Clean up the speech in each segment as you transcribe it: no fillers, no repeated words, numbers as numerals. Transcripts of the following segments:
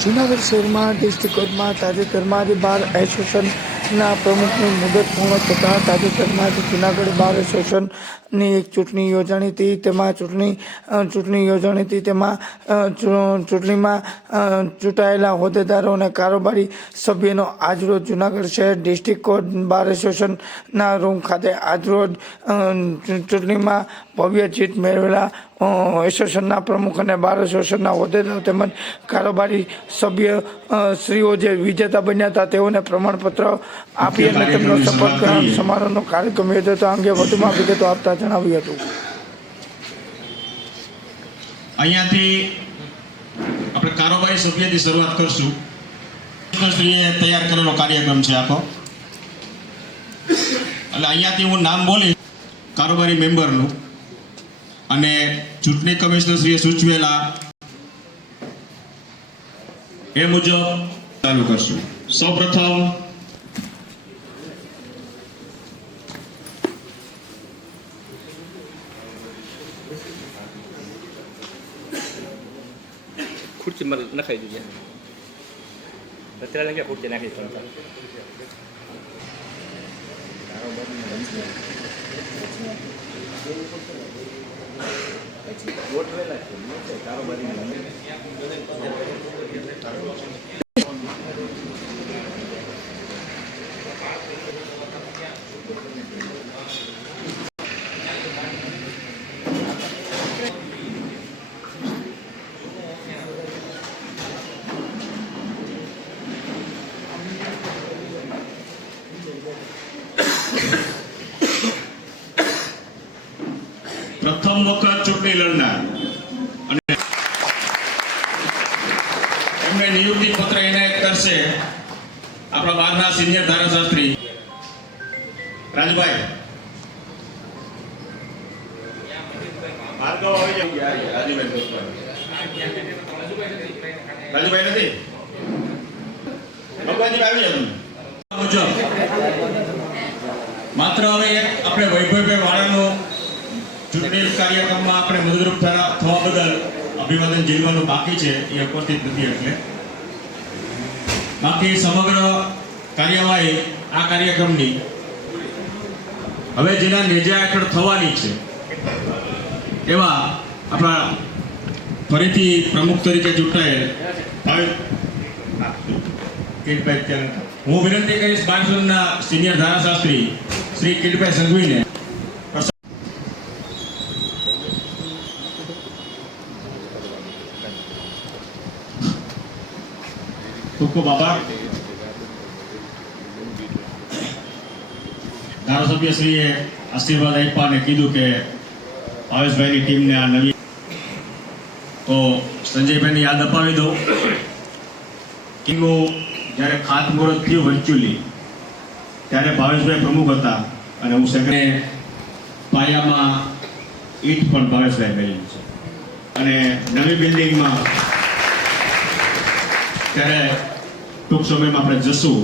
જૂનાગઢ શહેરમાં ડિસ્ટ્રિક્ટ કોર્ટમાં તાજેતરમાં જ બાર એસોસિએશનના પ્રમુખની મુદત પૂર્ણ થતાં તાજેતરમાં જ જૂનાગઢ બાર એસોસિએશનની એક ચૂંટણી યોજાણી હતી. તેમાં ચૂંટણીમાં ચૂંટાયેલા હોદ્દેદારો અને કારોબારી સભ્યોનો આજરોજ જૂનાગઢ શહેર ડિસ્ટ્રિક્ટ કોર્ટ બાર એસોસિએશનના રૂમ ખાતે આજરોજ ચૂંટણીમાં ભવ્ય જીત મેળવેલા એસોસિએશનના પ્રમુખ અને બાર એસોસિએશનના હોદ્દેદારો તેમજ કારોબારી સભ્ય શ્રીઓ જે વિજેતા બન્યા હતા તેઓને પ્રમાણપત્ર આપી અને તેમનો શપથ ગ્રહણ સમારોહનો કાર્યક્રમ યોજાયો હતો. આ અંગે વધુમાં વિગતો આપતા જણાવ્યું હતું. અહીંયાથી આપણે કારોબારી સભ્યથી શરૂઆત કરશું. શ્રીએ તૈયાર કરેલો કાર્યક્રમ છે આખો, એટલે અહીંયાથી હું નામ બોલીશ કારોબારી મેમ્બરનું અને ચૂંટણી કમિશનર શ્રીએ સૂચવેલા એ મુજબ ચાલુ કરશું. સૌપ્રથમ ખુરશીમાં નખાઈ દીધી. અત્યારે ક્યાં ખુરશી નાખી પ્રથમ વખત ચૂંટણી લડનાર અને એમને નિયુક્તિ પત્ર એનાયત કરશે આપણા બારના સિનિયર ધારાશાસ્ત્રી રાજુભાઈ. રાજુભાઈ નથી ભગવાનજી આવી જાય મુજબ માત્ર હવે આપણે વૈભવભાઈ વાળાનો ચૂંટણી કાર્યક્રમમાં આપણે મદદરૂપ થવા બદલ અભિવાદન ઝીલવાનું બાકી છે, એ ઉપસ્થિત નથી. એટલે બાકી સમગ્ર કાર્યવાહી આ કાર્યક્રમની હવે જેના નેજા હેઠળ થવાની છે એવા આપણા ફરીથી પ્રમુખ તરીકે ચૂંટાયેલ હું વિનંતી કરીશ બારસુરના સિનિયર ધારાશાસ્ત્રી શ્રી કિરીટભાઈ સંઘવીને ખૂબ ખૂબ આભાર. ધારાસભ્યશ્રીએ આશીર્વાદ આપ્યા અને કીધું કે ભાવેશભાઈની ટીમને આ નવી, તો સંજયભાઈને યાદ અપાવી દઉં. જ્યારે ખાતમુહૂર્ત થયું વર્ચ્યુઅલી ત્યારે ભાવેશભાઈ પ્રમુખ હતા અને હું સેક્રેટરી. પાયામાં ઈટ પણ ભાવેશભાઈ મેળવી છે અને નવી બિલ્ડિંગમાં ત્યારે ટૂંક સમયમાં આપણે જશું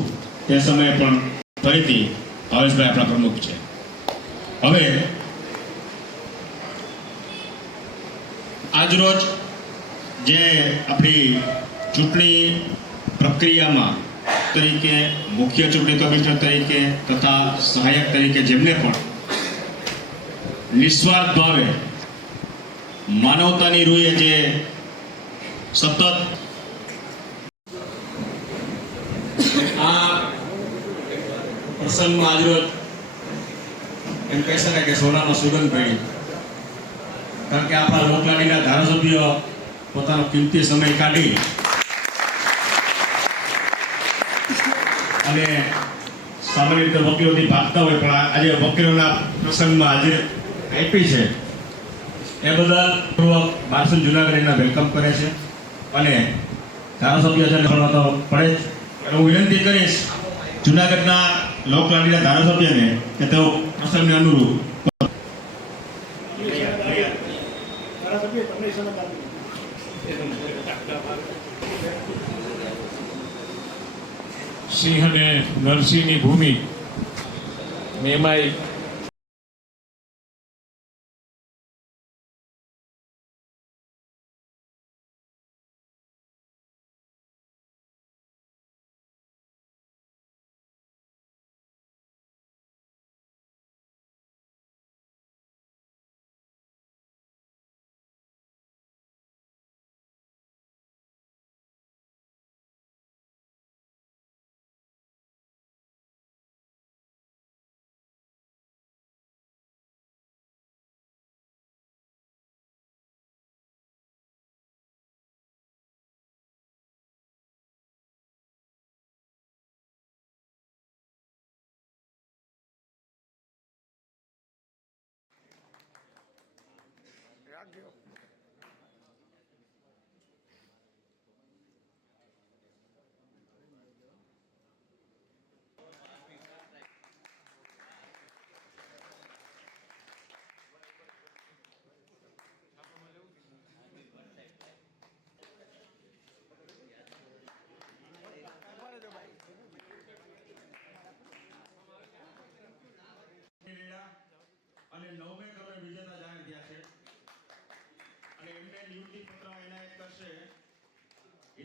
તે સમયે પણ ફરીથી ભાવેશભાઈ આપણા પ્રમુખ છે. હવે આજરોજ જે આપણી ચૂંટણી પ્રક્રિયામાં તરીકે મુખ્ય ચૂંટણી કમિશનર તરીકે તથા સહાયક તરીકે જેમને પણ નિસ્વાર્થ ભાવે માનવતાની રૂએ જે સતત આ પ્રસંગમાં આજરોજ એમ કહી શકાય કે સોનાનો સુગંધ પડી, કારણ કે આપણા લોકલાડીના ધારાસભ્ય પોતાનો કિંમતી સમય કાઢી અને સામાન્ય રીતે વકીલોથી ભાગતા હોય પણ આજે વકીલોના પ્રસંગમાં આજે આપી છે એ બદલ પૂર્વક બારસુન જૂનાગઢના વેલકમ કરે છે અને ધારાસભ્ય છે પડે. હું વિનંતી કરીશ જૂનાગઢના લોકલાડીના ધારાસભ્યને કે તેઓ પ્રસંગને અનુરૂપ સિંહ અને નરસિંહની ભૂમિ એમાંય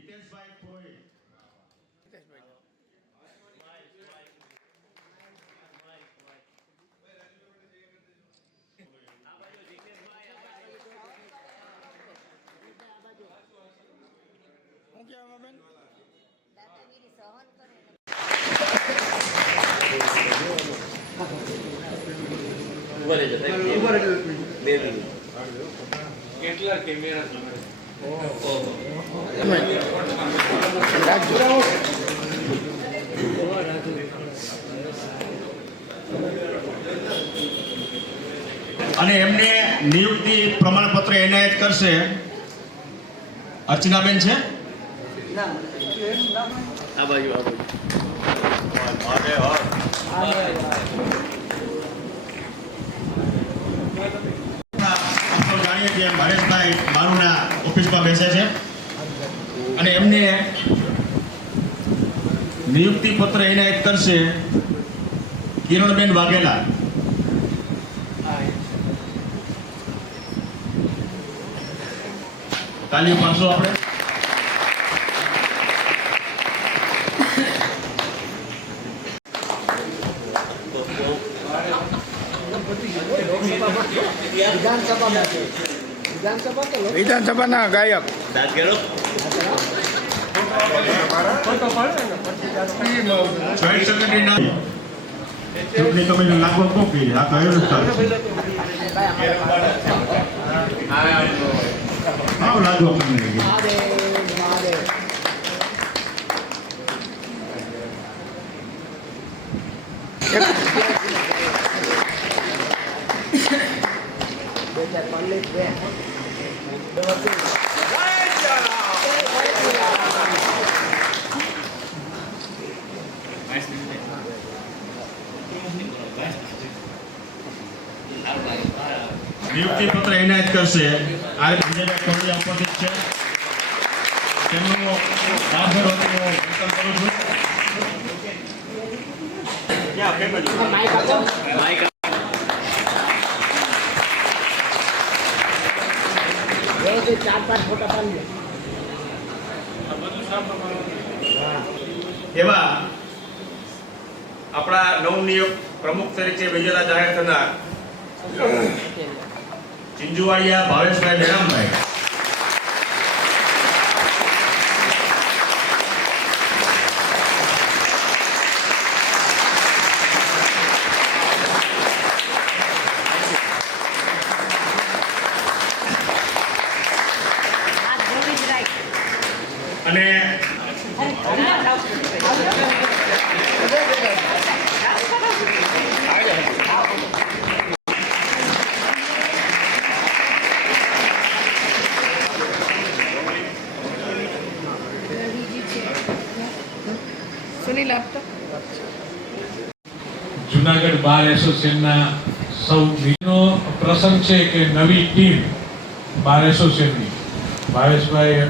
જીતેશભાઈ પુરોહિત. હું કહેવા બેન દાદાગીરી સહન કરે ને ઉભા રહેજો સાહેબ. 2 મિનિટ. કેટલા કેમેરા તમારે? અને એમને નિયુક્તિ પ્રમાણપત્ર એનાયત કરશે અર્ચનાબેન છે. આ બાજુ આપણે જાણીએ છીએ હરેશભાઈ મારુના ઓફિસમાં બેસે છે અને એમને નિયુક્તિ પત્ર એનાયત કરશે કિરણબેન વાઘેલા. તાલીઓ પાડશો આપણે. વિધાનસભાના ગાયક દાંત ગેરો. જોઈન્ટ સેક્રેટરીના ચૂંટણી કમિશન લાગવા કોપી આ કયો રસ્તા આવ લાગવા મને નિયુક્તિ પત્ર એનાયત કરશે આ વિજયભાઈ કોડિયા ઉપસ્થિત છે. તેમનું આભાર વેલકમ કરું છું. માઈક એવા આપણા નવનિયુક્ત પ્રમુખ તરીકે વિજેતા જાહેર થનાર ચિંજુવાડિયા ભાવેશભાઈ બેરામભાઈ. હાથ જોડી જ રાખ. અને સુનિલ આપતો જુનાગઢ બાર એસોસિએશનના સૌ નો પ્રસંગ છે કે નવી ટીમ બાર એસોસિએશનની ભાવેશભાઈ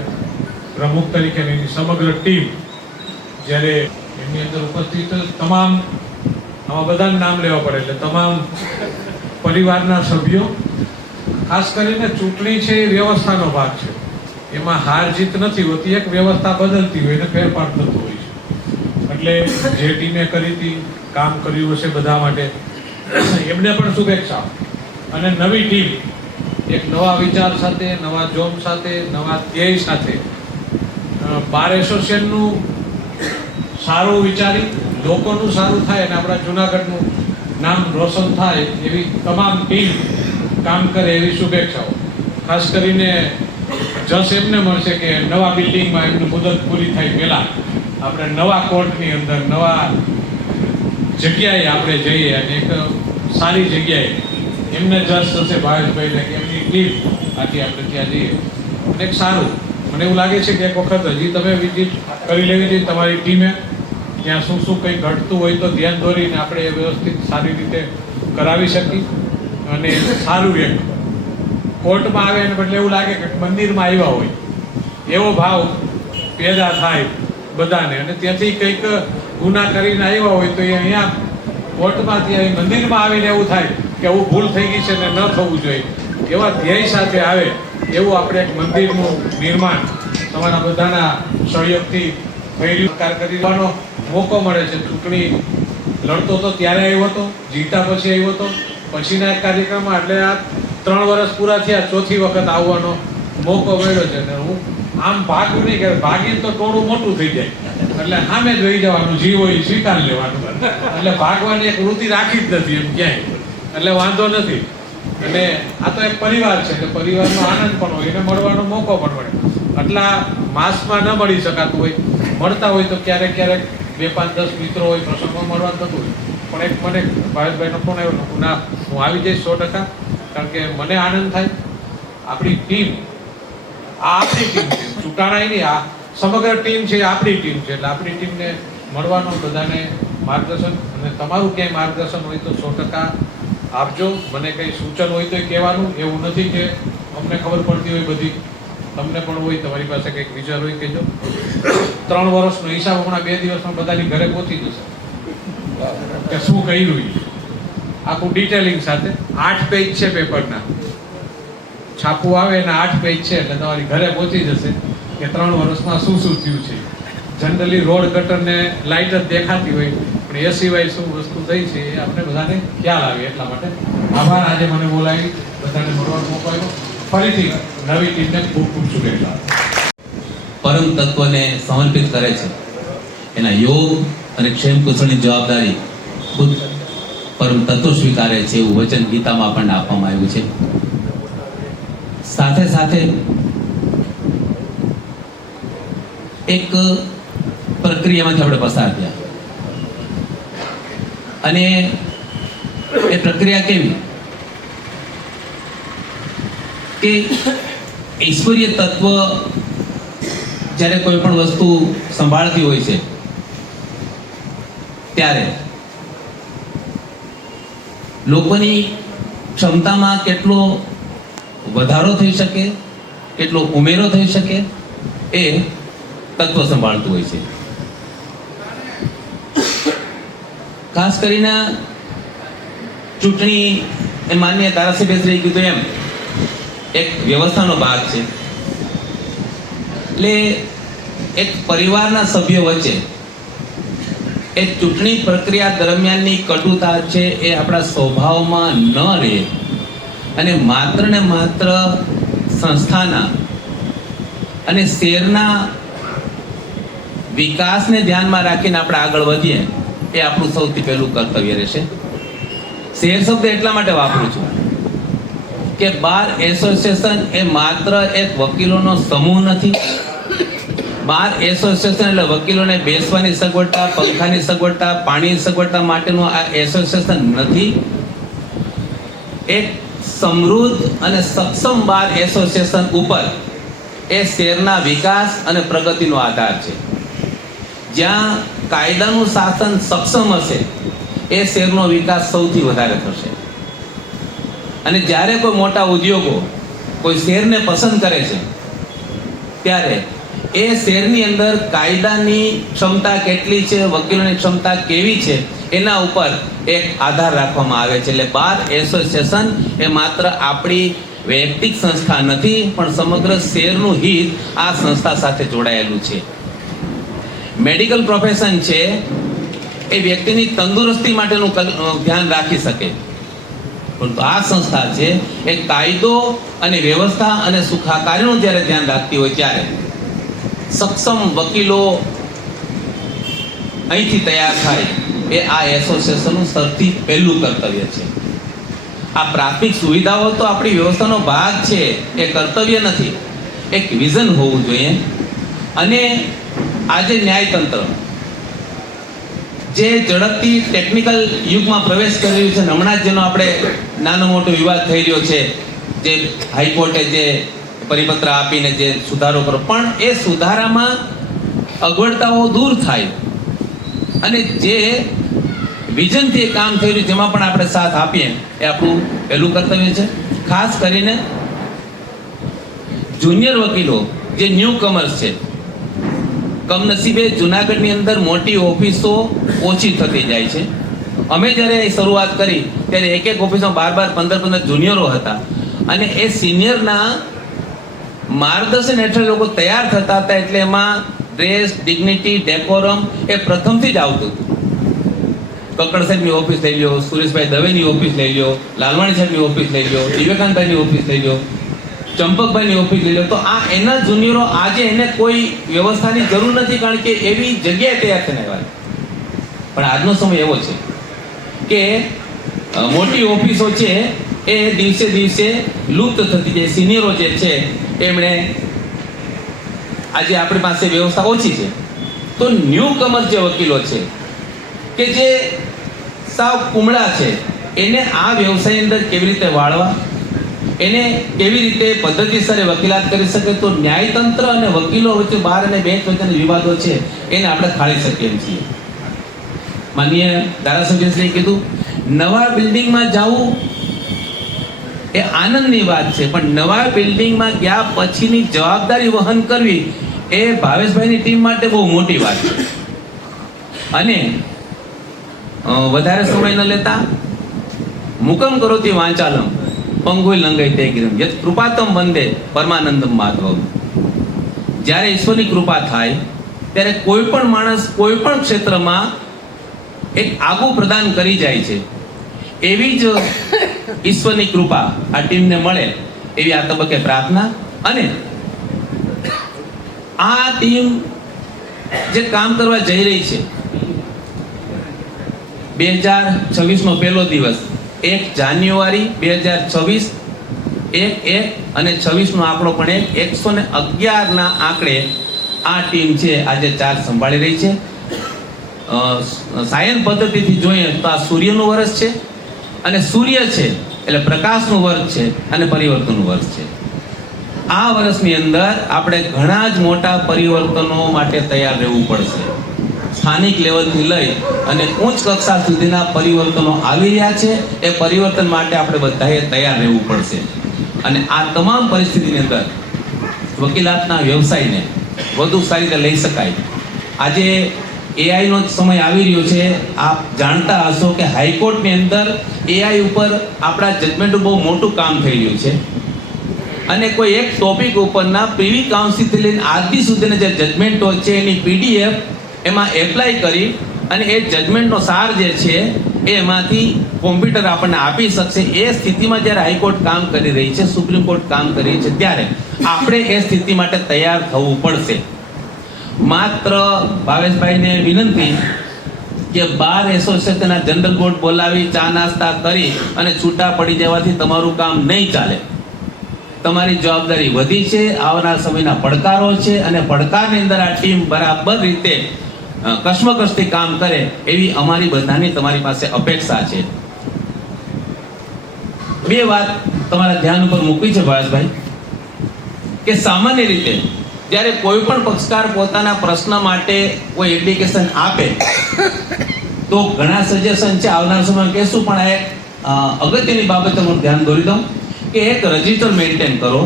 પ્રમુખ તરીકેની સમગ્ર ટીમ જ્યારે એમની અંદર ઉપસ્થિત તમામ આમાં બધાનું નામ લેવા પડે એટલે તમામ પરિવારના સભ્યો, ખાસ કરીને ચૂંટણી છે એ વ્યવસ્થાનો ભાગ છે. એમાં હાર જીત નથી હોતી, એક વ્યવસ્થા બદલતી હોય ને ફેરફાર થતો હોય છે. એટલે જે ટીમે કરી હતી, કામ કર્યું હશે બધા માટે એમને પણ શુભેચ્છા. અને નવી ટીમ એક નવા વિચાર સાથે, નવા જોમ સાથે, નવા ધ્યેય સાથે બાર એસોસિએશનનું સારું વિચારી લોકોનું સારું થાય અને આપણા જુનાગઢનું નામ રોશન થાય એવી તમામ ટીમ કામ કરે એવી શુભેચ્છાઓ. ખાસ કરીને જસ એમને મળશે કે નવા બિલ્ડિંગમાં એમની મુદત પૂરી થાય પહેલાં આપણે નવા કોર્ટની અંદર નવા જગ્યાએ આપણે જઈએ અને એક સારી જગ્યાએ એમને જસ થશે ભાવેશભાઈને કે એમની ટીમ આથી આપણે ત્યાં જઈએ અને એક સારું મને એવું લાગે છે કે એક વખત હજી તમે વિઝિટ કરી લેવી જોઈએ તમારી ટીમે. ત્યાં શું શું કંઈ ઘટતું હોય તો ધ્યાન દોરીને આપણે એ વ્યવસ્થિત સારી રીતે કરાવી શકીએ અને સારું એક કોર્ટમાં આવે એને બદલે એવું લાગે કે મંદિરમાં આવ્યા હોય એવો ભાવ પેદા થાય બધાને. અને ત્યાંથી કંઈક ગુના કરીને આવ્યા હોય તો એ અહીંયા કોર્ટમાં ત્યાં મંદિરમાં આવીને એવું થાય કે આવું ભૂલ થઈ ગઈ છે ને ન થવું જોઈએ એવા ધ્યેય સાથે આવે એવું આપણે એક મંદિરનું નિર્માણ તમારા બધાના સહયોગથી સરકાર કરી દેવાનો મોકો મળે છે. ચૂંટણી લડતો હતો ત્યારે આવ્યો હતો, જીતા પછી આવ્યો હતો, પછીના એક કાર્યક્રમમાં, એટલે આ 3 વર્ષ પૂરા થયા, ચોથી વખત આવવાનો મોકો મળ્યો છે. અને હું આમ ભાગું નહીં કે ભાગીને તો ટોળું મોટું થઈ જાય, એટલે સામે જ રહી જવાનું, જીવ હોય સ્વીકાર લેવાનું, એટલે ભાગવાની એક વૃત્તિ રાખી જ નથી એમ ક્યાંય, એટલે વાંધો નથી. અને આ તો એક પરિવાર છે, એટલે પરિવારનો આનંદ પણ હોય, એને મળવાનો મોકો પણ મળે. આટલા માસમાં ન મળી શકાતું હોય, મળતા હોય તો ક્યારેક ક્યારેક 2, 5, 10 મિત્રો હોય, પ્રસંગમાં મળવાનું થતું હોય. પણ એક મને ભાવેશભાઈનો ફોન આવ્યો, ના હું આવી જઈશ 100%, કારણ કે મને આનંદ થાય. આપણી ટીમ, આ આપણી ટીમ છે, ચૂંટાણાય નહીં, આ સમગ્ર ટીમ છે, આપણી ટીમ છે. એટલે આપણી ટીમને મળવાનું, બધાને માર્ગદર્શન, અને તમારું ક્યાંય માર્ગદર્શન હોય તો 100% આપજો. મને કંઈ સૂચન હોય તો કહેવાનું, એવું નથી કે અમને ખબર પડતી હોય બધી, તમને પણ હોય, તમારી પાસે કંઈક વિચાર હોય કહેજો. 3 વર્ષનો હિસાબ હમણાં 2 દિવસમાં બધાની ઘરે પહોંચી જશે કે શું કર્યું, આખું ડિટેલિંગ સાથે. 8 પેજ છે પેપરના, છાપું આવે એના 8 પેજ છે, એટલે તમારી ઘરે પહોંચી જશે કે 3 વર્ષમાં શું શું થયું છે. જનરલી રોડ ગટર ને લાઇટ જ દેખાતી હોય, પણ એ સિવાય શું વસ્તુ થઈ છે એ આપણે બધાને ખ્યાલ આવે. એટલા માટે આભાર, આજે મને બોલાવી, બધાને મળવાનો મોકો આવ્યો. ફરીથી નવી ટીમને ખૂબ ખૂબ શુભેચ્છા. પરમ તત્વને સમર્પિત કરે છે, એના યોગ અને ક્ષેમ કુશળની જવાબદારી ખુદ પરમ તત્વ સ્વીકારે છે, એવું વચન ગીતામાં આપણને આપવામાં આવ્યું છે. સાથે સાથે એક પ્રક્રિયામાંથી આપણે પસાર થયા, અને એ પ્રક્રિયા કેવી કે ઈશ્વરીય તત્વ જ્યારે કોઈ પણ વસ્તુ સંભાળતી હોય છે ત્યારે લોકોની ક્ષમતામાં કેટલો વધારો થઈ શકે, કેટલો ઉમેરો થઈ શકે, એ તત્વ સંભાળતું હોય છે. ખાસ કરીને ચૂંટણી એ માન્ય ધારાસભ્યશ્રીએ કીધું એમ એક વ્યવસ્થાનો ભાગ છે. એટલે એક પરિવારના સભ્યો વચ્ચે એ ચૂંટણી પ્રક્રિયા દરમિયાનની કટુતા છે એ આપણા સ્વભાવમાં ન રહે, અને માત્ર ને માત્ર સંસ્થાના અને શહેરના વિકાસને ધ્યાનમાં રાખીને આપણે આગળ વધીએ, એ આપણું સૌથી પહેલું કર્તવ્ય રહેશે. શહેર શબ્દ એટલા માટે વાપરું છું કે બાર એસોસિએશન એ માત્ર એક વકીલોનો સમૂહ નથી. બાર એસોસિએશન એટલે વકીલોને બેસવાની સગવડતા, પંખાની સગવડતા, પાણીની સગવડતા માટેનું આ એસોસિએશન નથી. એક સમૃદ્ધ અને સક્ષમ બાર એસોસિએશન ઉપર એ શહેરના વિકાસ અને પ્રગતિનો આધાર છે. જ્યાં કાયદાનું શાસન સક્ષમ હશે એ શહેરનો વિકાસ સૌથી વધારે થશે. અને જ્યારે કોઈ મોટા ઉદ્યોગો કોઈ શહેરને પસંદ કરે છે ત્યારે એ શહેરની અંદર કાયદાની ક્ષમતા કેટલી છે, વકીલોની ક્ષમતા કેવી છે, એના ઉપર એક આધાર રાખવામાં આવે છે. એટલે બાર એસોસિએશન એ માત્ર આપણી વૈયક્તિક સંસ્થા નથી, પણ સમગ્ર શહેરનું હિત આ સંસ્થા સાથે જોડાયેલું છે. મેડિકલ પ્રોફેશન છે એ વ્યક્તિની તંદુરસ્તી માટેનું ધ્યાન રાખી શકે, પરંતુ આ સંસ્થા છે એ કાયદો અને વ્યવસ્થા અને સુખાકારીનું જ્યારે ધ્યાન રાખતી હોય ત્યારે સક્ષમ વકીલો અહીંથી તૈયાર થાય એ આ એસોસિએશનનું સૌથી પહેલું કર્તવ્ય છે. આ પ્રાથમિક સુવિધાઓ તો આપણી વ્યવસ્થાનો ભાગ છે, એ કર્તવ્ય નથી, એક વિઝન હોવું જોઈએ. અને આજે ન્યાયતંત્ર જે ઝડપથી ટેકનિકલ યુગમાં પ્રવેશ કરી રહ્યું છે, હમણાં જ જેનો આપણે નાનો મોટો વિવાદ થઈ રહ્યો છે, જે હાઈકોર્ટે જે પરિપત્ર આપીને જે સુધારો કરો, પણ એ સુધારામાં અગવડતાઓ દૂર થાય અને જે વિઝનથી એ કામ થઈ રહ્યું જેમાં પણ આપણે સાથ આપીએ, એ આપણું પહેલું કર્તવ્ય છે. ખાસ કરીને જુનિયર વકીલો જે ન્યૂ કમર્સ છે, કમનસીબે જુનાગઢની અંદર મોટી ઓફિસો ઓછી થતી જાય છે. અમે જ્યારે શરૂઆત કરી ત્યારે એક ઓફિસમાં 12-12, 15-15 જુનિયરો હતા, અને એ સિનિયરના માર્ગદર્શન હેઠળ લોકો તૈયાર થતા હતા, એટલે એમાં ડ્રેસ, ડિગ્નિટી, ડેકોરમ એ પ્રથમથી જ આવતું હતું. કક્કડ સાહેબની ઓફિસ લઈ લો, સુરેશભાઈ દવેની ઓફિસ લઈ લો, લાલવાણી સાહેબની ઓફિસ લઈ લો, વિવેકાનંદભાઈની ઓફિસ લઈ લો, ચંપકભાઈની ઓફિસ લઈ લો. તો આ એના જુનિયરો આજે એને કોઈ વ્યવસ્થાની જરૂર નથી, કારણ કે એવી જગ્યાએ તૈયાર થઈને આવ્યા. પણ આજનો સમય એવો છે કે મોટી ઓફિસો છે એ દિવસે દિવસે લુપ્ત થતી જાય. સિનિયરો જે છે એમણે આજે આપણી પાસે વ્યવસ્થા ઓછી છે. તો ન્યૂ કમર જે વકીલો છે કે જે સાવ કુમળા છે, એને આ વ્યવસાયની અંદર કેવી રીતે વાળવા, એને કેવી રીતે પદ્ધતિસર વકીલાત કરી શકે, તો ન્યાયતંત્ર અને વકીલો વચ્ચે, બાર અને બેંચ વચ્ચેના વિવાદો છે એને આપણે ખાળી શકીએ છીએ. માનનીય ધારાસભ્યશ્રીએ કીધું, નવા બિલ્ડિંગમાં જવું એ આનંદની વાત છે, પણ નવા બિલ્ડિંગમાં ગયા પછીની જવાબદારી વહન કરવી એ ભાવેશભાઈની ટીમ માટે બહુ મોટી વાત છે. અને વધારે સમય ન લેતા, મુકમ કરોતિ વાંચાલમ પંગુય લંગઈ તે ગિરમ યત કૃપાતમ વંદે પરમાનંદમ માધવમ. જ્યારે ઈશ્વરની કૃપા થાય ત્યારે કોઈ પણ માણસ કોઈ પણ ક્ષેત્રમાં એક આગવું પ્રદાન કરી જાય છે. એવી જ ઈશ્વરની કૃપા આ ટીમને મળે એવી આ તબક્કે પ્રાર્થના. અને આ ટીમ જે કામ કરવા જઈ રહી છે, 2026 નો પહેલો દિવસ 1 જાન્યુઆરી 2026, 1/1 અને 26 નો આંકડો પણ 111 ના આંકડે આ ટીમ છે આજે ચાર્જ સંભાળી રહી છે. સાયન પદ્ધતિથી જોઈએ તો આ સૂર્યનું વર્ષ છે, અને સૂર્ય છે એટલે પ્રકાશનું વર્ષ છે અને પરિવર્તનનું વર્ષ છે. આ વર્ષની અંદર આપણે ઘણા જ મોટા પરિવર્તનો માટે તૈયાર રહેવું પડશે. સ્થાનિક લેવલથી લઈ અને ઉચ્ચ કક્ષા સુધીના પરિવર્તનો આવી રહ્યા છે. એ પરિવર્તન માટે આપણે બધાએ તૈયાર રહેવું પડશે. અને આ તમામ પરિસ્થિતિની અંદર વકીલાતના વ્યવસાયને વધુ સારી રીતે લઈ શકાય. આજે એઆઈનો સમય આવી રહ્યો છે. આપ જાણતા હશો કે હાઈકોર્ટની અંદર એઆઈ ઉપર આપણા જજમેન્ટ બહુ મોટું કામ થઈ રહ્યું છે. અને કોઈ એક ટોપિક ઉપરના પ્રીવી કાઉન્સિલથી લઈને આજ સુધીના જે જજમેન્ટો છે એની પીડીએફ એમાં એપ્લાય કરી અને એ જજમેન્ટનો સાર જે છે એ એમાંથી કોમ્પ્યુટર આપણને આપી શકશે. એ સ્થિતિમાં જ્યારે હાઈકોર્ટ કામ કરી રહી છે, સુપ્રીમ કોર્ટ કામ કરી રહી છે, ત્યારે આપણે એ સ્થિતિ માટે તૈયાર થવું પડશે. માત્ર ભાવેશભાઈને વિનંતી કે બાર એસોસિએશનના જનરલ બોર્ડ બોલાવી ચા નાસ્તા કરી અને છૂટા પડી જવાથી તમારું કામ નહીં ચાલે. તમારી જવાબદારી વધી છે, આવનાર સમયના પડકારો છે, અને પડકારની અંદર આ ટીમ બરાબર રીતે કશ્મકશથી કામ કરે એવી અમારી બધાની તમારી પાસે અપેક્ષા છે. બે વાત તમારા ધ્યાન ઉપર મૂકવી છે ભાવેશભાઈ, કે સામાન્ય રીતે જ્યારે કોઈ પણ પક્ષકાર પોતાના પ્રશ્ન માટે કોઈ એપ્લિકેશન આપે તો ઘણા સજેશન છે, આવનાર સમયમાં કહેશું, પણ આ એક અગત્યની બાબત તમારું ધ્યાન દોરી દઉં કે એક રજિસ્ટર મેન્ટેન કરો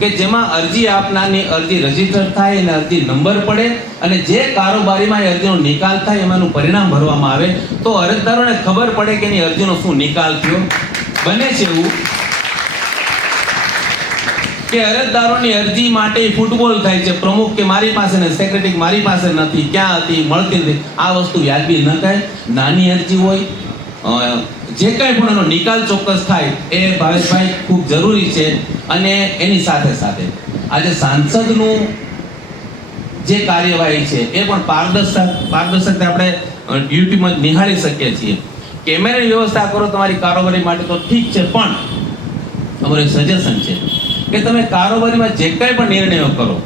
કે જેમાં અરજી આપનારની અરજી રજિસ્ટર થાય અને અરજી નંબર પડે, અને જે કારોબારીમાં એ અરજીનો નિકાલ થાય એમાંનું પરિણામ ભરવામાં આવે તો અરજદારોને ખબર પડે કે એની અરજીનો શું નિકાલ થયો. બને છે એવું કે અરજદારોની અરજી માટે ફૂટબોલ થાય છે, પ્રમુખ કે મારી પાસે ને સેક્રેટરી મારી પાસે નથી, ક્યાં હતી, મળતી નથી. આ વસ્તુ વ્યાજબી ન થાય. નાની અરજી હોય, જે કંઈ પણ એનો નિકાલ ચોક્કસ થાય એ ભાવેશભાઈ ખૂબ જરૂરી છે. અને એની સાથે સાથે આજે સાંસદનું જે કાર્યવાહી છે એ પણ પારદર્શક આપણે ડ્યુટીમાં નિહાળી શકીએ છીએ. કેમેરાની વ્યવસ્થા કરો તમારી કારોબારી માટે તો ઠીક છે, પણ અમારું એક સજેશન છે કે તમે કારોબારીમાં જે કંઈ પણ નિર્ણયો કરો,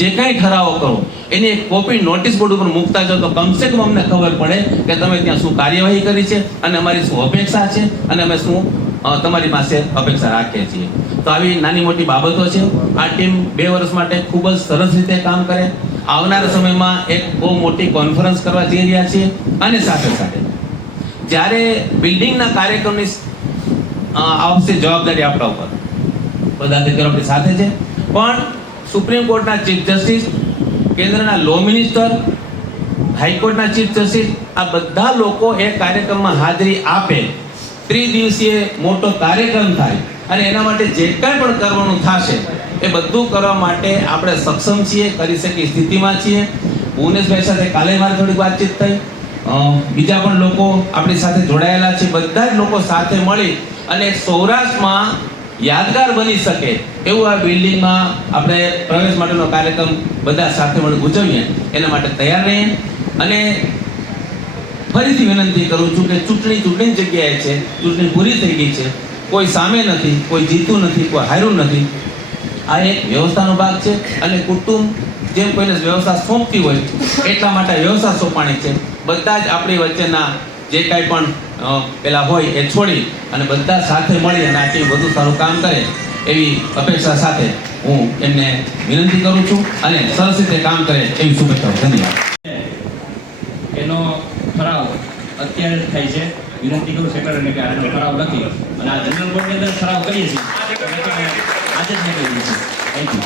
જે કંઈ ઠરાવો કરો, એની એક કોપી નોટિસ બોર્ડ ઉપર મૂકતા જાઓ તો કમસે કમ અમને ખબર પડે કે તમે ત્યાં શું કાર્યવાહી કરી છે અને અમારી શું અપેક્ષા છે અને અમે શું તમારી પાસે અપેક્ષા રાખીએ છીએ. તો આવી નાની મોટી બાબતો છે. આ ટીમ 2 વર્ષ માટે ખૂબ જ સરસ રીતે કામ કરે. આવનાર સમયમાં એક બહુ મોટી કોન્ફરન્સ કરવા જઈ રહ્યા છીએ. અને સાથે સાથે જ્યારે બિલ્ડિંગના કાર્યક્રમની આવશે જવાબદારી આપણા ઉપર, બધા અધિકારીઓ આપણી સાથે છે, પણ સુપ્રીમ કોર્ટના ચીફ જસ્ટિસ, કેન્દ્રના લો મિનિસ્ટર, હાઈકોર્ટના ચીફ જસ્ટિસ, આ બધા લોકો એ કાર્યક્રમમાં હાજરી આપે. 3 દિવસીય મોટો કાર્યક્રમ થાય અને એના માટે જે કંઈ પણ કરવાનું થશે એ બધું કરવા માટે આપણે સક્ષમ છીએ, કરી શકીએ સ્થિતિમાં છીએ. ભુવનેશભાઈ સાથે કાલે મારી થોડીક વાતચીત થઈ. બીજા પણ લોકો આપણી સાથે જોડાયેલા છે. બધા જ લોકો સાથે મળી અને સૌરાષ્ટ્રમાં યાદગાર બની શકે એવું આ બિલ્ડિંગમાં આપણે પ્રવેશ માટેનો કાર્યક્રમ બધા સાથે મળી ઉજવીએ, એના માટે તૈયાર રહીએ. અને ફરીથી વિનંતી કરું છું કે ચૂંટણી જગ્યાએ છે, ચૂંટણી પૂરી થઈ ગઈ છે, કોઈ સામે નથી, કોઈ જીતું નથી, કોઈ હાર્યું નથી. આ એક વ્યવસ્થાનો ભાગ છે અને કુટુંબ જેમ કોઈને વ્યવસ્થા સોંપતી હોય એટલા માટે વ્યવસ્થા સોંપાણી છે. બધા જ આપણી વચ્ચેના જે કાંઈ પણ પેલા હોય એ છોડી અને બધા સાથે મળી અને આ ટીમ વધુ સારું કામ કરે એવી અપેક્ષા સાથે હું એમને વિનંતી કરું છું અને સરસ રીતે કામ કરે એવી શુભેચ્છાઓ. ધન્યવાદ. એનો ઠરાવ અત્યારે જ થાય છે. વિનંતી કરું સેક્રેટરીને કે આનો ઠરાવ લખી અને આ જનરલ બોર્ડની અંદર ઠરાવ કરીએ છીએ. આજે જ નીકળી ગઈ છે. Thank you.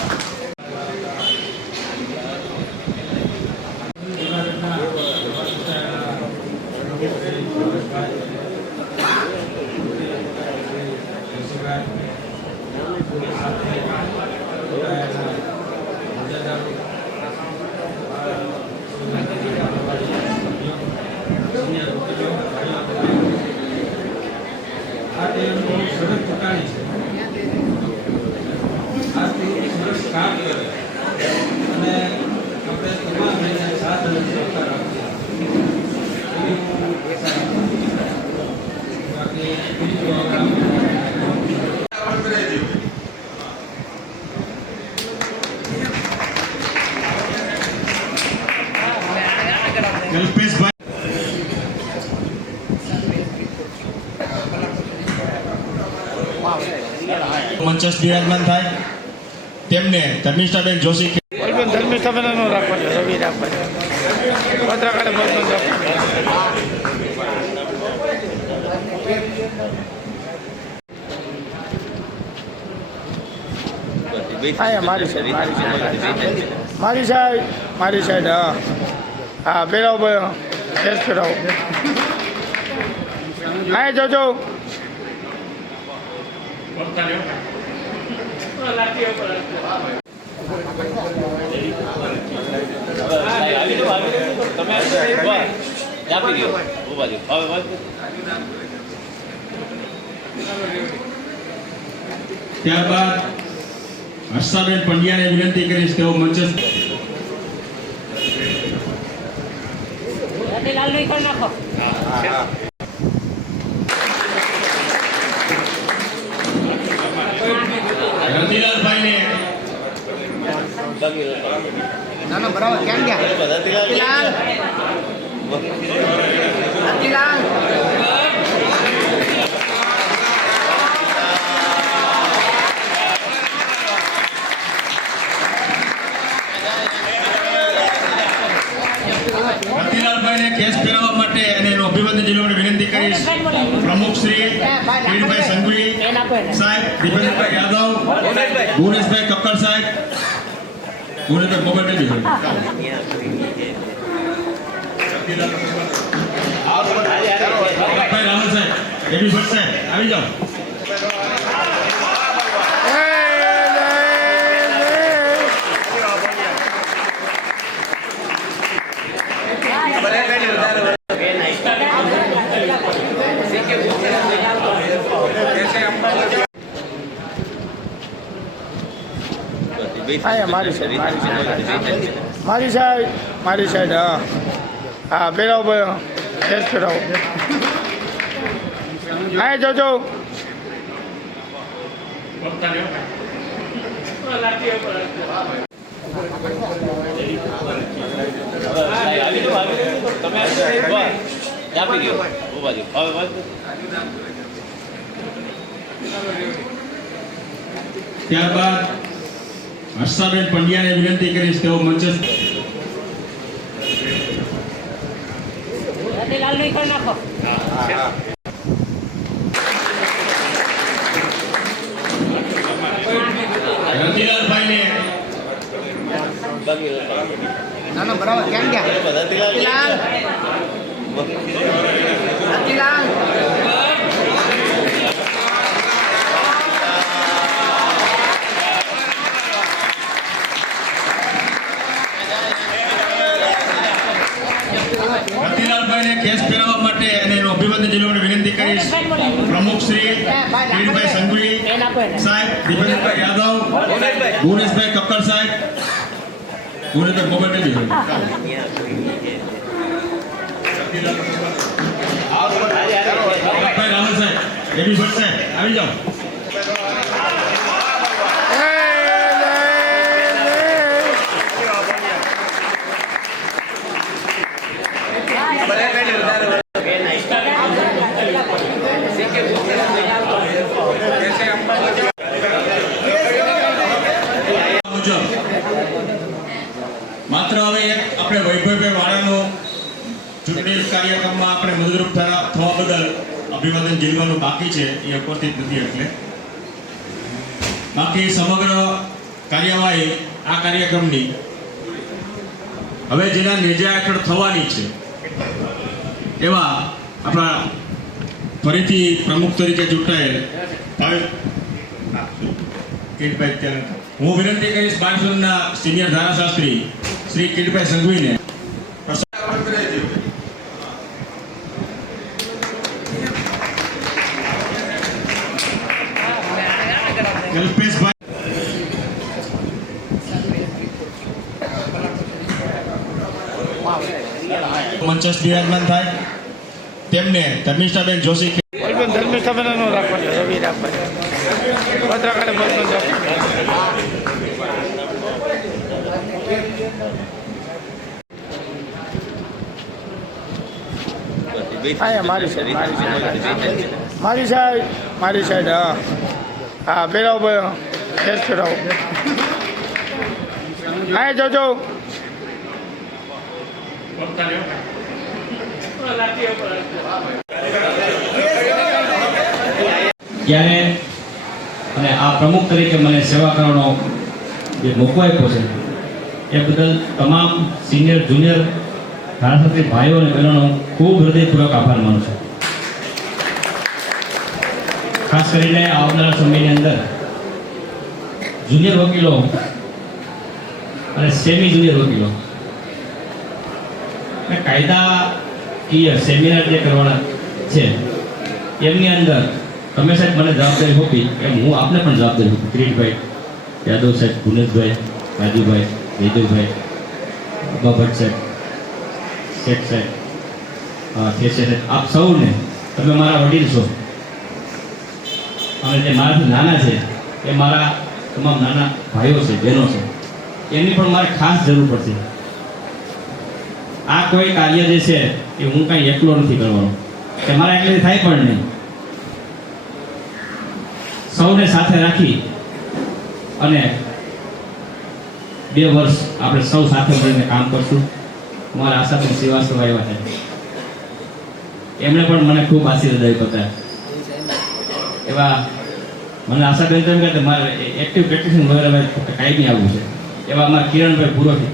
કલ્પેશભાઈ મંચસ્થ બિરાજમાન થાય. તેમને ધર્મિષ્ઠાબેન જોશી ધર્મિષ્ઠાબેનનો રાખવાનો, રવિ રાખવાનો, પત્રકાર મારી સાઈડ હા પેલાવો કેસ કરાવો. હા જોજો ત્યારબાદ હર્ષાબેન પંડ્યાને વિનંતી કરીશ તેઓ મંચસ્થ રતિલાલભાઈને બરાબર ક્યાં ગયા રતિલાલભાઈને કેસ ફેરવવા માટે અને એનું અભિવાદન જિલ્લાને વિનંતી કરીશ. પ્રમુખ શ્રી કિરીટભાઈ સંઘવી સાહેબ, દીપેન્દ્રભાઈ યાદવ, ભુવનેશભાઈ કક્કર સાહેબ, ભુવનેશભાઈ મોબાઈલ નથી રાહુલ સાહેબ, એબી ભટ્ટ સાહેબ આવી જાઓ. મારી સાઈડ હા પેલાવો કેસ કરાવો. હા જોજો ત્યારબાદ હર્ષાબેન પંડ્યાને વિનંતી કરીશ તેઓ મંચસ્થ રતિલાલભાઈને બરાબર ક્યાં ગયા અને કેસ પહેરાવવા માટે અને એનું અભિવાદન જીલવાની વિનંતી કરીશ પ્રમુખ શ્રી કિરીટભાઈ સંઘવી સાહેબ, દીપેન્દ્રભાઈ યાદવ, ભુવનેશભાઈ કક્કર સાહેબ, ભુવનેશભાઈ મોબાઈલ નથી રામલ સાહેબ, એબી ભટ્ટ સાહેબ આવી જાઓ. માત્ર હવે એક આપણે વૈભવભાઈ વાળાનો ચૂંટણી કાર્યક્રમમાં આપણે મદદરૂપ થવા બદલ અભિવાદન ઝીલવાનું બાકી છે, એ ઉપસ્થિત નથી. એટલે બાકી સમગ્ર કાર્યવાહી આ કાર્યક્રમની હવે જેના નેજા હેઠળ થવાની છે એવા આપણા ફરીથી પ્રમુખ તરીકે ચૂંટાયેલ હું વિનંતી કરીશ બારસોના સિનિયર ધારાશાસ્ત્રી શ્રી કિરીટભાઈ સંઘવીને કલ્પેશભાઈ મંચસ્થ બિરાજમાન થાય તેમને ધર્મિષ્ઠાબેન જોશી ધર્મિષ્ઠાબેન નો રાખવાનો, રવિ રાખવાનો, પત્રકાર મારી સાઈડ હા હા બેરાવો કેસ કરાવો. હા જોજો ત્યારે અને આ પ્રમુખ તરીકે મને સેવા કરવાનો જે મોકો આપ્યો છે એ બદલ તમામ સિનિયર જુનિયર ધારાશાસ્ત્રી ભાઈઓ અને બહેનોનો ખૂબ હૃદયપૂર્વક આભાર માનું છું. ખાસ કરીને આવનારા સમયની અંદર જુનિયર વકીલો અને સેમી જુનિયર વકીલો કાયદાકીય સેમિનાર જે કરવાના છે એમની અંદર તમે સાહેબ મને જવાબદારી સોંપી એમ હું આપને પણ જવાબદારી સોંપી. કિરીટભાઈ યાદવ સાહેબ, ભુવનેશભાઈ, રાજુભાઈ, જયદેવભાઈ, ભટ્ટ સાહેબ, શેઠ સાહેબ, સાહેબ, આપ સૌને, તમે મારા વડીલ છો અને જે મારાથી નાના છે એ મારા તમામ નાના ભાઈઓ છે, બહેનો છે, એમની પણ મારે ખાસ જરૂર પડશે. આ કોઈ કાર્ય જે છે એ હું કાંઈ એકલો નથી કરવાનો, કે મારા એકલાથી થાય પણ નહીં. સૌને સાથે રાખી અને 2 વર્ષ આપણે સૌ સાથે મળીને કામ કરશું. મારા આશાબેન શ્રીવાસ્તવ આવ્યા છે, એમણે પણ મને ખૂબ આશીર્વાદ આપ્યા હતા. એવા મને આશાબેન તેમ કે મારે એક્ટિવ પ્રેક્ટિશન વગેરે કાયમી આવવું છે. એવા અમારા કિરણભાઈ પૂરોથી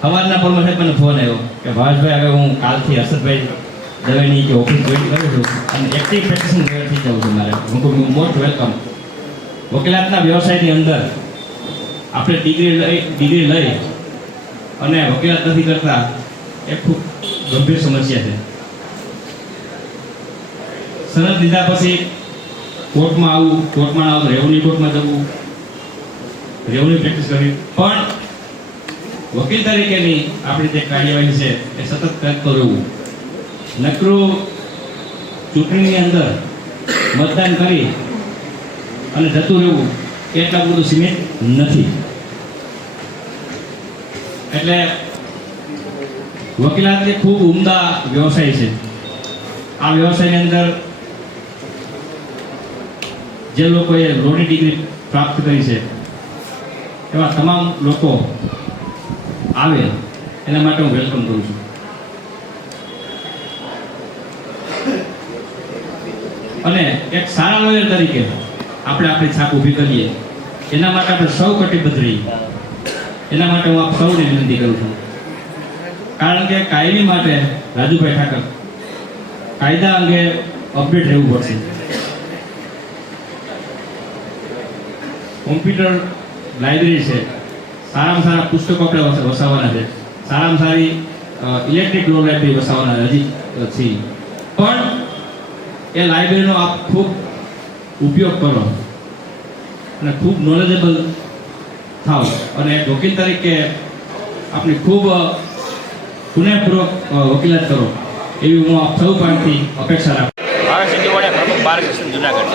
સવારના પરમાં સાહેબ મને ફોન આવ્યો કે ભાવેશભાઈ હવે હું કાલથી હર્ષદભાઈ દવેની કે ઓફિસ જોઈન કરું છું અને એક્ટિવ પ્રેક્ટિશન વગેરેથી જાઉં છું. મારે હું મોસ્ટ વેલકમ. વકીલાતના વ્યવસાયની અંદર આપણે ડિગ્રી લઈ અને વકીલાત નથી કરતા એ ખૂબ ગંભીર સમસ્યા છે. સરહદ લીધા પછી કોર્ટમાં આવવું, કોર્ટમાં આવવું, રેવન્યુ કોર્ટમાં જવું, રેવન્યુ પ્રેક્ટિસ કરવી, પણ વકીલ તરીકેની આપણી જે કાર્યવાહી છે એ સતત કરતો રહેવું. નકરું ચૂંટણીની અંદર મતદાન કરી અને જતું રહેવું એટલા બધું સીમિત નથી. એટલે વકીલાત એ ખૂબ ઉમદા વ્યવસાય છે. આ વ્યવસાયની અંદર જે લોકોએ લોની ડિગ્રી પ્રાપ્ત કરી છે એવા તમામ લોકો આવે એના માટે હું વેલકમ કરું છું. અને એક સારા લોયર તરીકે આપણે આપણી છાપ ઊભી કરીએ એના માટે આપણે સૌ કટિબદ્ધ રહીએ. એના માટે હું આપ સૌને વિનંતી કરું છું. કારણ કે કાયમી માટે રાજુભાઈ ઠાકર કાયદા અંગે અપડેટ રહેવું પડશે. કોમ્પ્યુટર લાઇબ્રેરી છે, સારામાં સારા પુસ્તકો આપણે વસાવવાના છે, સારામાં સારી ઇલેક્ટ્રિક લો લાઇબ્રેરી વસાવવાના હજી છીએ, પણ એ લાઇબ્રેરીનો આપ ખૂબ ઉપયોગ કરો અને ખૂબ નોલેજેબલ થાવ અને એક વકીલ તરીકે આપની ખૂબ પુનઃપૂર્વક વકીલાત કરો એવી હું આપ સૌ પાસેથી અપેક્ષા રાખું. ભાવેશ ઇન્દુવાડિયા, પ્રમુખ બાર એસોસિએશન જુનાગઢ.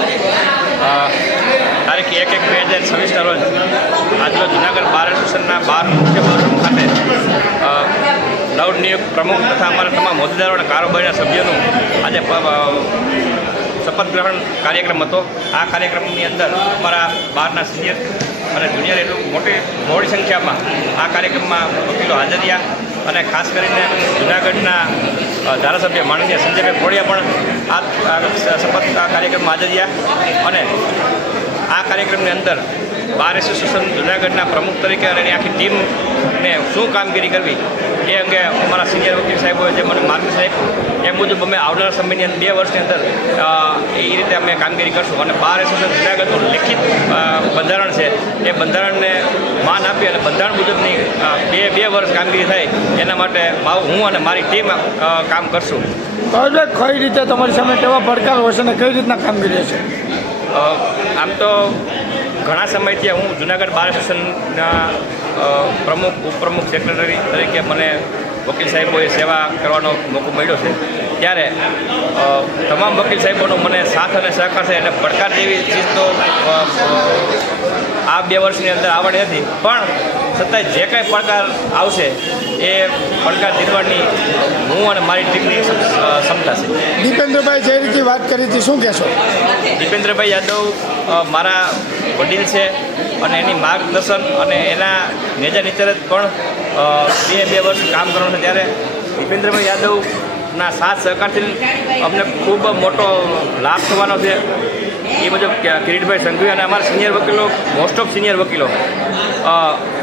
તારીખ 1/1/2026ના રોજ આજરોજ જુનાગઢ બાર એસોસિએશનના 12 મુખ્ય બહારરૂમ ખાતે નવનિયુક્ત પ્રમુખ તથા અમારા તમામ હોદ્દેદારો અને કારોબારીના સભ્યોનું આજે શપથ ગ્રહણ કાર્યક્રમ હતો. આ કાર્યક્રમની અંદર અમારા બારના સિનિયર અને જુનિયર એટલું મોટી સંખ્યામાં આ કાર્યક્રમમાં વકીલો હાજર રહ્યા અને ખાસ કરીને જુનાગઢના ધારાસભ્ય માનનીય સંજયભાઈ ખોડિયા પણ આ શપથ કાર્યક્રમમાં હાજર રહ્યા અને આ કાર્યક્રમની અંદર બાર એસોસિએશન જુનાગઢના પ્રમુખ તરીકે અને એની આખી ટીમને શું કામગીરી કરવી એ અંગે અમારા સિનિયર વકીલ સાહેબોએ જે મને માર્ગદર્શન આપ્યું એ મુજબ અમે આવનારા સમયની અંદર 2 વર્ષની અંદર એ રીતે અમે કામગીરી કરશું અને બાર એસોસિએશન જુનાગઢનું લિખિત બંધારણ છે એ બંધારણને માન આપી અને બંધારણ મુજબની બે વર્ષ કામગીરી થાય એના માટે હું અને મારી ટીમ કામ કરશું. ભાવેશભાઈ, કઈ રીતે તમારી સામે કેવા પડકારો હશે અને કઈ રીતના કામગીરી હશે? આમ તો ઘણા સમયથી હું જુનાગઢ બાર એસોસિએશનના પ્રમુખ ઉપપ્રમુખ સેક્રેટરી તરીકે મને વકીલ સાહેબોએ સેવા કરવાનો મોકો મળ્યો છે. ત્યારે તમામ વકીલ સાહેબોનો મને સાથ અને સહકાર છે એટલે પડકાર જેવી ચીજ તો આ 2 વર્ષની અંદર આવડી હતી, પણ છતાંય જે કંઈ પડકાર આવશે એ પડકાર જીતવાની હું અને મારી ટીમની ક્ષમતા છે. દીપેન્દ્રભાઈ જે રીતે વાત કરી હતી શું કહેશો? દીપેન્દ્રભાઈ યાદવ મારા વડીલ છે અને એની માર્ગદર્શન અને એના નેજા નીચે જ પણ 2 વર્ષ કામ કરવાનું છે. ત્યારે દીપેન્દ્રભાઈ યાદવના સાથ સહકારથી અમને ખૂબ મોટો લાભ થવાનો છે. એ મુજબ કિરીટભાઈ સંઘવી અને અમારા સિનિયર વકીલો, મોસ્ટ ઓફ સિનિયર વકીલો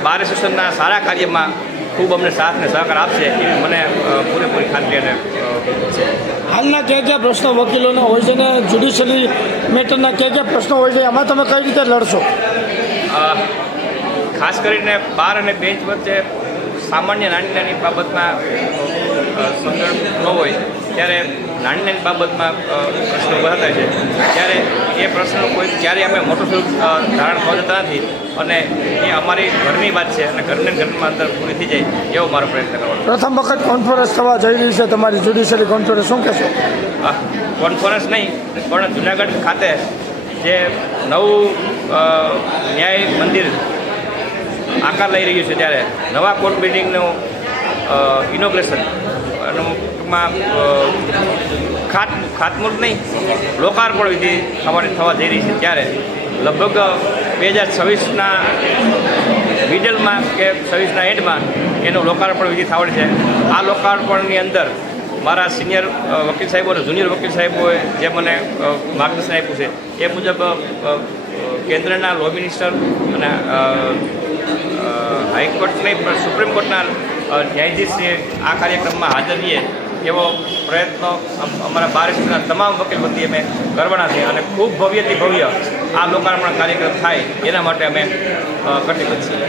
બાર એસોસિએશનના સારા કાર્યમાં ખૂબ અમને સાથ અને સહકાર આપશે એવી મને પૂરેપૂરી ખાતરી અને છે. હાલના કયા પ્રશ્નો વકીલોના હોય છે ને જ્યુડિશિયરી મેટરના કયા પ્રશ્નો હોય છે એમાં તમે કઈ રીતે લડશો? ખાસ કરીને બાર અને બેન્ચ વચ્ચે સામાન્ય નાની બાબતમાં સંદર્ભ ન હોય ત્યારે નાની બાબતમાં પ્રશ્નો ઊભા થાય છે. ત્યારે એ પ્રશ્નો કોઈ ક્યારેય અમે મોટું સ્વરૂપ ધારણ કરવા જતા નથી અને એ અમારી ઘરની વાત છે અને ઘરમાં અંદર પૂરી થઈ જાય એવો મારો પ્રયત્ન કરવાનો. પ્રથમ વખત કોન્ફરન્સ થવા જઈ રહી છે તમારી જ્યુડિશિયરી કોન્ફરન્સ, શું કહેશો? કોન્ફરન્સ નહીં પણ જુનાગઢ ખાતે જે નવું ન્યાય મંદિર આકાર લઈ રહ્યું છે ત્યારે નવા કોર્ટ બિલ્ડિંગનું ઇનોગ્રેશન ટૂંકમાં ખાતમુહૂર્ત નહીં લોકાર્પણ વિધિ થવા જઈ રહી છે. ત્યારે લગભગ 2026ના મિડલમાં કે 26ના એન્ડમાં એનું લોકાર્પણ વિધિ થવાની છે. આ લોકાર્પણની અંદર મારા સિનિયર વકીલ સાહેબો અને જુનિયર વકીલ સાહેબોએ જે મને માર્ગદર્શન આપ્યું છે એ મુજબ કેન્દ્રના લો મિનિસ્ટર અને હાઈકોર્ટ નહીં પણ સુપ્રીમ કોર્ટના ન્યાયાધીશશ્રી આ કાર્યક્રમમાં હાજર રહીએ એવો પ્રયત્નો અમારા બાર એસોસિએશનના તમામ વકીલ વતી અમે કરવાના છે અને ખૂબ ભવ્યથી ભવ્ય આ લોકાર્પણ કાર્યક્રમ થાય એના માટે અમે કટિબદ્ધ છીએ.